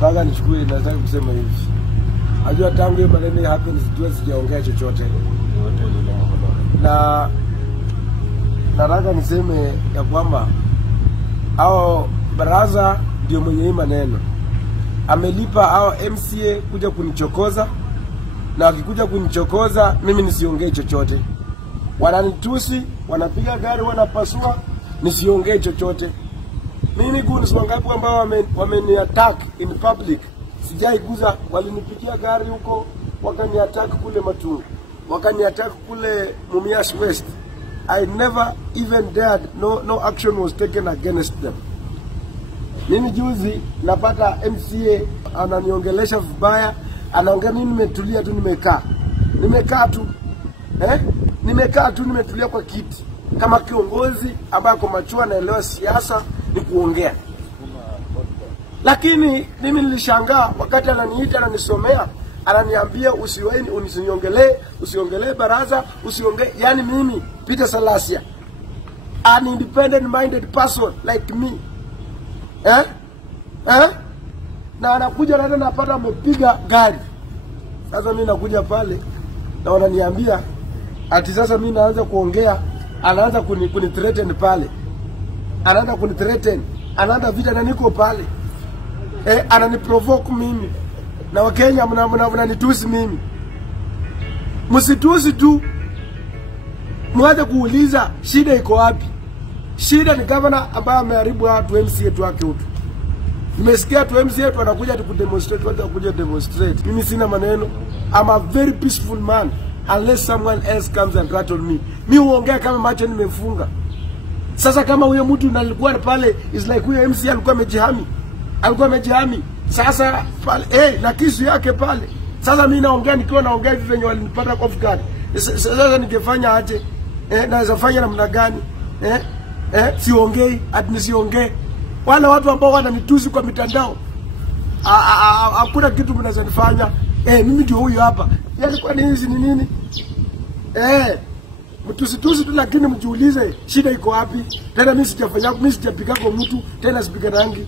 nataka kusema hivi. Ajua tangu hiyo maneno happen sijaongea chochote. Na nataka niseme ya kwamba hao baraza ndio mwenye hii maneno. Amelipa hao MCA kuja kunichokoza, na wakikuja kunichokoza mimi nisiongee chochote. Wananitusi, wanapiga gari, wanapasua, nisiongee chochote. Mimi goons wangapi ambao wameni-attack in public, sijaiguza. Walinipigia gari huko, wakani-attack kule Matungu, wakani-attack kule Mumias West. I never even dared, no action was taken against them. Mimi juzi napata MCA ananiongelesha vibaya, anaongea mimi nimetulia tu, nimekaa tu. Nimekaa tu, nimetulia kwa kiti kama kiongozi ambaye kwa machua naelewa siasa ni kuongea. Lakini mimi nilishangaa wakati ananiita, ananisomea, ananiambia usiongelee baraza, yani mimi Peter Salasya, an independent minded person like me. Na anakuja na napata amepiga gari. Sasa mimi nakuja pale na wananiambia ati sasa mimi naanza kuongea, anaanza kuni-threaten pale. Anaanza kuni-threaten, anaanza vita na niko pale. Anani-provoke mimi. Na Wakenya mnanitusi mimi. Msitusi tu. Mwanze kuuliza shida iko wapi? Shida ni governor ambaye ameharibu watu MCA tu wake hutu. Nimesikia tu MCA tu anakuja kudemonstrate, watu wakuja demonstrate. Mimi sina maneno. I'm a very peaceful man unless someone else comes and rattle me. Mimi huongea kama macho nimefunga. Sasa kama huyo mtu nalikuwa pale is like huyo MCA alikuwa amejihami. Sasa pale na kisu yake pale. Sasa mimi naongea nikiwa naongea hivi venye walinipata kwa fukari. Sasa ningefanya aje? Naweza fanya namna gani? Siongei, nisiongee. Wale watu ambao wananitusi kwa mitandao, hakuna kitu mnaweza nifanya. Mimi ndio huyu hapa. Yaani kwa nini hizi ni nini? Mtusi tu, lakini mjiulize shida iko wapi? Tena mimi sijafanya, mimi sijapiga kwa mtu, tena sipiga rangi.